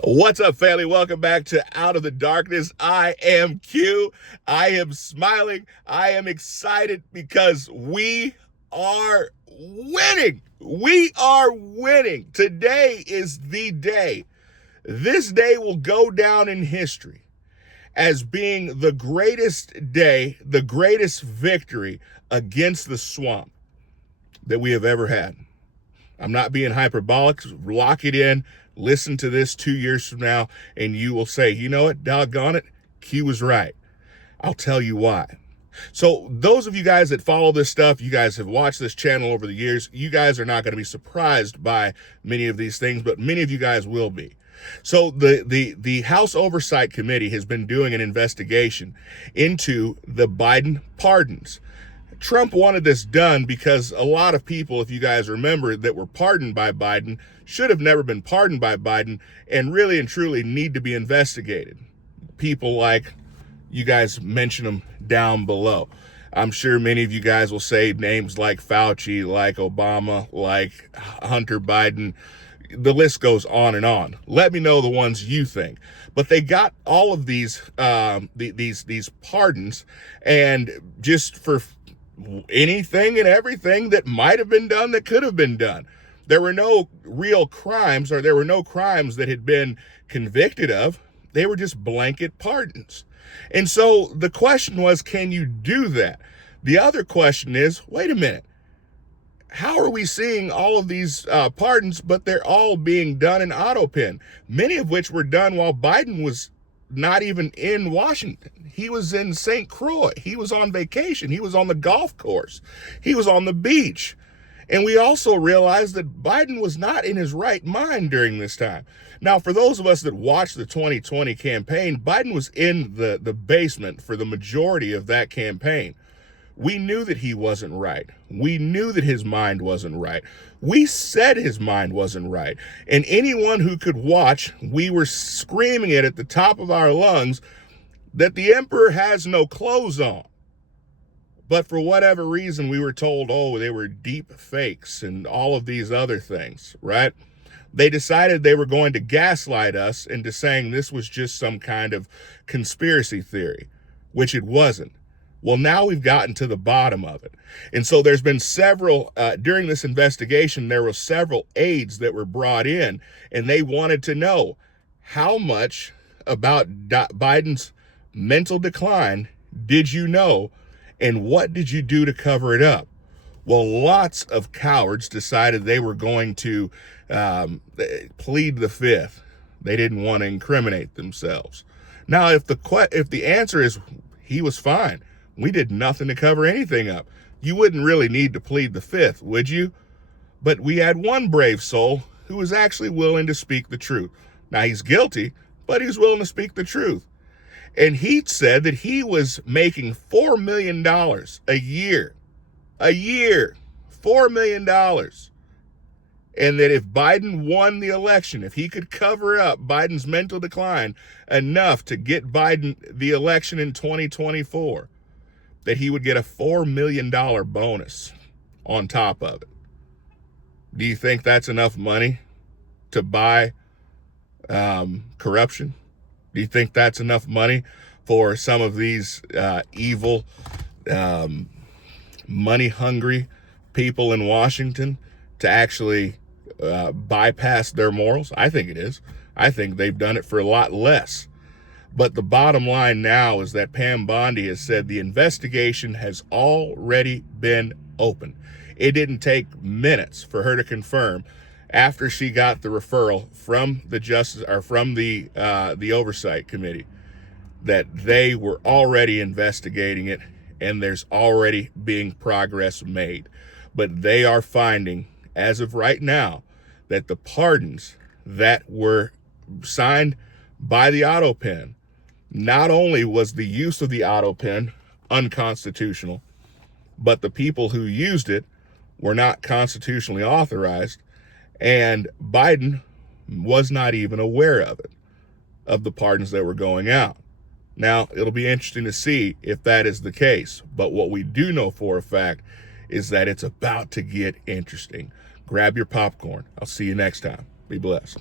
What's up, family? Welcome back to Out of the Darkness. I am Q. I am smiling. I am excited because we are winning. We are winning. Today is the day. This day will go down in history as being the greatest day, the greatest victory against the swamp that we have ever had. I'm not being hyperbolic. Lock it in. Listen to this 2 years from now, and you will say, you know what, doggone it, Q was right. I'll tell you why. So those of you guys that follow this stuff, you guys have watched this channel over the years, you guys are not going to be surprised by many of these things, but many of you guys will be. So the House Oversight Committee has been doing an investigation into the Biden pardons. Trump wanted this done because a lot of people, if you guys remember, that were pardoned by Biden should have never been pardoned by Biden and really and truly need to be investigated. People like, you guys mention them down below. I'm sure many of you guys will say names like Fauci, like Obama, like Hunter Biden. The list goes on and on. Let me know the ones you think. But they got all of these pardons, and just for anything and everything that might have been done, that could have been done. There were no real crimes, or there were no crimes that had been convicted of. They were just blanket pardons. And so the question was, can you do that? The other question is, wait a minute, how are we seeing all of these pardons, but they're all being done in AutoPen, many of which were done while Biden was not even in Washington. He was in St. Croix. He was on vacation. He was on the golf course. He was on the beach. And we also realized that Biden was not in his right mind during this time. Now, for those of us that watched the 2020 campaign, Biden was in the basement for the majority of that campaign. We knew that he wasn't right. We knew that his mind wasn't right. We said his mind wasn't right. And anyone who could watch, we were screaming it at the top of our lungs that the emperor has no clothes on. But for whatever reason, we were told, oh, they were deep fakes and all of these other things, right? They decided they were going to gaslight us into saying this was just some kind of conspiracy theory, which it wasn't. Well, now we've gotten to the bottom of it. And so there's been several, during this investigation, there were several aides that were brought in, and they wanted to know how much about Biden's mental decline did you know, and what did you do to cover it up? Well, lots of cowards decided they were going to plead the fifth. They didn't want to incriminate themselves. Now, if the answer is he was fine, we did nothing to cover anything up, you wouldn't really need to plead the fifth, would you? But we had one brave soul who was actually willing to speak the truth. Now, he's guilty, but he's willing to speak the truth. And he said that he was making $4 million a year, $4 million. And that if Biden won the election, if he could cover up Biden's mental decline enough to get Biden the election in 2024, that he would get a $4 million bonus on top of it. Do you think that's enough money to buy corruption? Do you think that's enough money for some of these evil, money-hungry people in Washington to actually bypass their morals? I think it is. I think they've done it for a lot less. But the bottom line now is that Pam Bondi has said the investigation has already been opened. It didn't take minutes for her to confirm, after she got the referral from the the Oversight Committee, that they were already investigating it and there's already being progress made. But they are finding, as of right now, that the pardons that were signed by the AutoPen, not only was the use of the AutoPen unconstitutional, but the people who used it were not constitutionally authorized, and Biden was not even aware of it, of the pardons that were going out. Now, it'll be interesting to see if that is the case, but what we do know for a fact is that it's about to get interesting. Grab your popcorn. I'll see you next time. Be blessed.